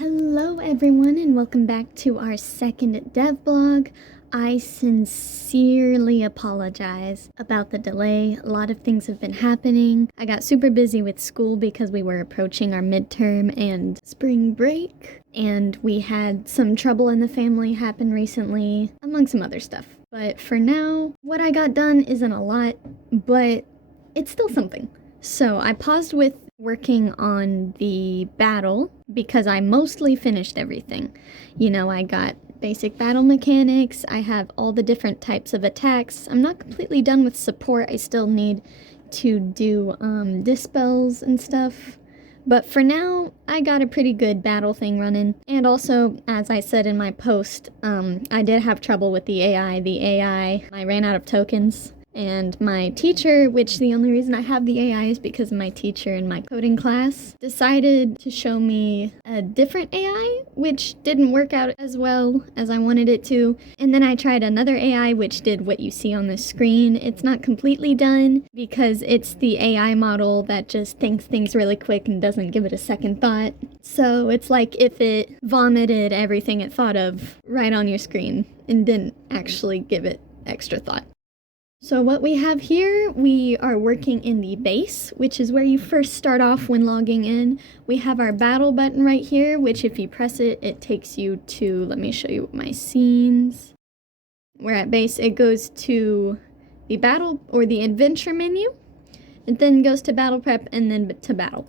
Hello everyone and welcome back to our second DevBlog. I sincerely apologize about the delay. A lot of things have been happening. I got super busy with school because we were approaching our midterm and spring break, and we had some trouble in the family happen recently, among some other stuff. But for now, what I got done isn't a lot, but it's still something. So I paused with working on the battle because I mostly finished everything. I got basic battle mechanics, I have all the different types of attacks. I'm not completely done with support. I still need to do dispels and stuff. But for now, I got a pretty good battle thing running. And also, as I said in my post, I did have trouble with the AI. I ran out of tokens. And my teacher, which the only reason I have the AI is because of my teacher in my coding class, decided to show me a different AI, which didn't work out as well as I wanted it to. And then I tried another AI, which did what you see on the screen. It's not completely done because it's the AI model that just thinks things really quick and doesn't give it a second thought. So it's like if it vomited everything it thought of right on your screen and didn't actually give it extra thought. So what we have here, we are working in the base, which is where you first start off when logging in. We have our battle button right here, which if you press it, it takes you to, let me show you my scenes. We're at base, it goes to the battle or the adventure menu. It then goes to battle prep and then to battle.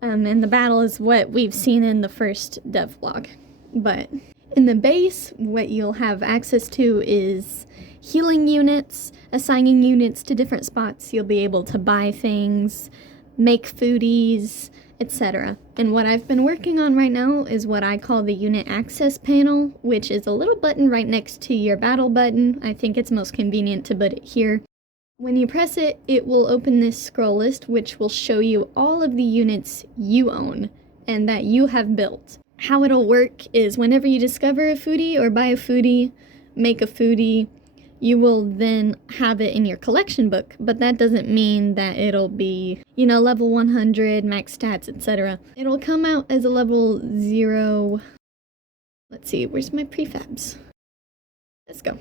And the battle is what we've seen in the first DevBlog. But in the base, what you'll have access to is healing units, assigning units to different spots. You'll be able to buy things, make foodies, etc. And what I've been working on right now is what I call the unit access panel, which is a little button right next to your battle button. I think it's most convenient to put it here. When you press it, it will open this scroll list, which will show you all of the units you own and that you have built. How it'll work is whenever you discover a foodie or buy a foodie, make a foodie, you will then have it in your collection book, but that doesn't mean that it'll be, level 100, max stats, etc. It'll come out as a level 0. Let's see, where's my prefabs? Let's go.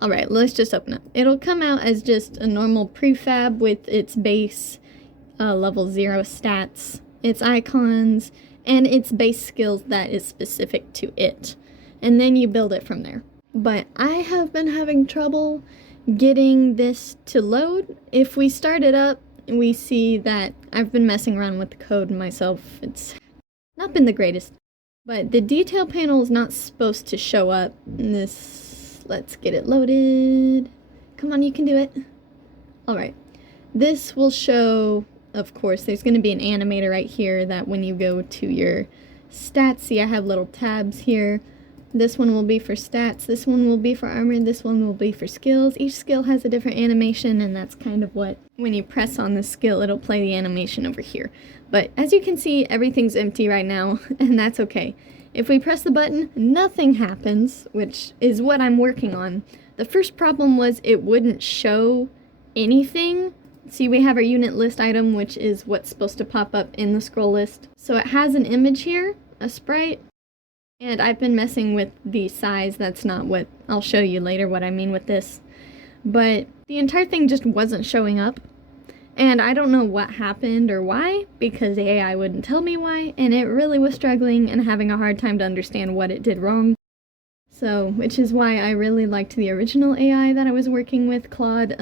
All right, let's just open it. It'll come out as just a normal prefab with its base level 0 stats, its icons, and its base skills that is specific to it. And then you build it from there. But I have been having trouble getting this to load. If we start it up, we see that I've been messing around with the code myself. It's not been the greatest. But the detail panel is not supposed to show up. Let's get it loaded. Come on, you can do it. Alright. This will show, of course, there's going to be an animator right here that when you go to your stats, see I have little tabs here. This one will be for stats, this one will be for armor, this one will be for skills. Each skill has a different animation, and that's kind of what, when you press on the skill, it'll play the animation over here. But as you can see, everything's empty right now, and that's okay. If we press the button, nothing happens, which is what I'm working on. The first problem was it wouldn't show anything. See, we have our unit list item, which is what's supposed to pop up in the scroll list. So it has an image here, a sprite. And I've been messing with the size. That's not what I'll show you later what I mean with this. But the entire thing just wasn't showing up. And I don't know what happened or why, because the AI wouldn't tell me why, and it really was struggling and having a hard time to understand what it did wrong. So, which is why I really liked the original AI that I was working with, Claude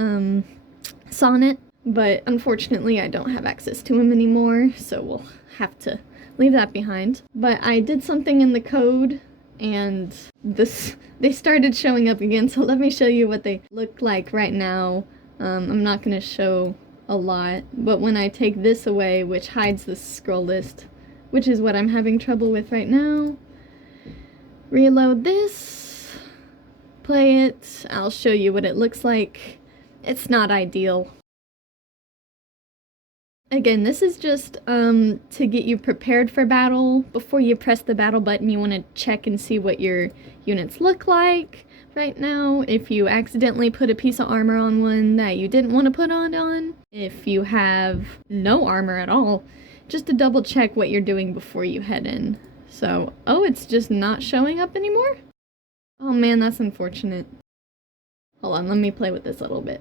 Sonnet. But unfortunately, I don't have access to him anymore, so we'll have to leave that behind. But I did something in the code, and they started showing up again, so let me show you what they look like right now. I'm not going to show a lot, but when I take this away, which hides the scroll list, which is what I'm having trouble with right now, reload this, play it, I'll show you what it looks like. It's not ideal. Again, this is just to get you prepared for battle. Before you press the battle button, you want to check and see what your units look like right now. If you accidentally put a piece of armor on one that you didn't want to put on. If you have no armor at all, just to double check what you're doing before you head in. So, oh, it's just not showing up anymore? Oh man, that's unfortunate. Hold on, let me play with this a little bit.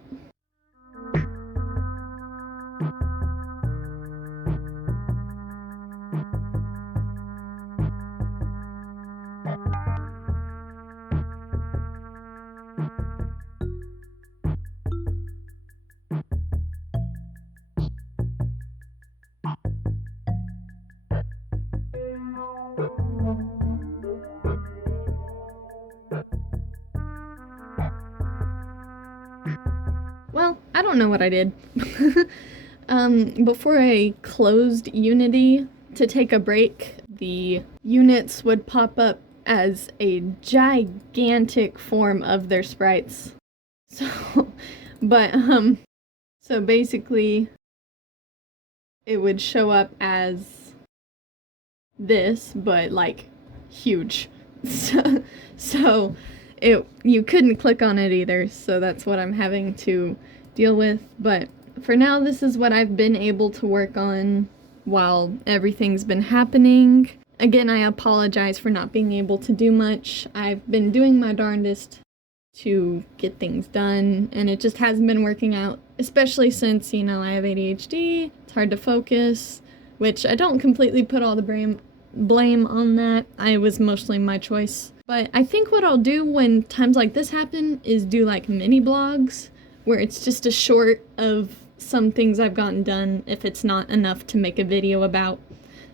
Well, I don't know what I did. Before I closed Unity to take a break, the units would pop up as a gigantic form of their sprites. So, so basically, it would show up as this, but like huge. So you couldn't click on it either, so that's what I'm having to deal with. But for now, this is what I've been able to work on while everything's been happening. Again, I apologize for not being able to do much. I've been doing my darndest to get things done, and it just hasn't been working out, especially since, I have ADHD, it's hard to focus, which I don't completely put all the blame on that. It was mostly my choice. But I think what I'll do when times like this happen is do like mini blogs, where it's just a short of some things I've gotten done if it's not enough to make a video about,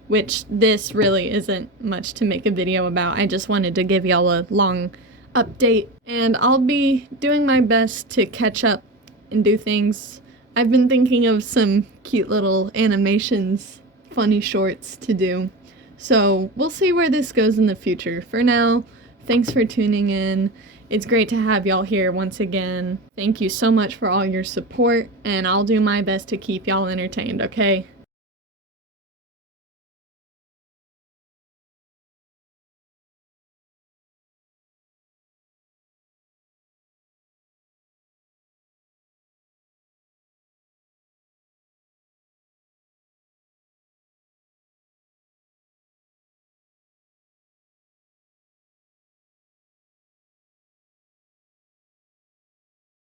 which this really isn't much to make a video about. I just wanted to give y'all a long update, and I'll be doing my best to catch up and do things. I've been thinking of some cute little animations, funny shorts to do. So we'll see where this goes in the future. For now, thanks for tuning in. It's great to have y'all here once again. Thank you so much for all your support, and I'll do my best to keep y'all entertained, okay?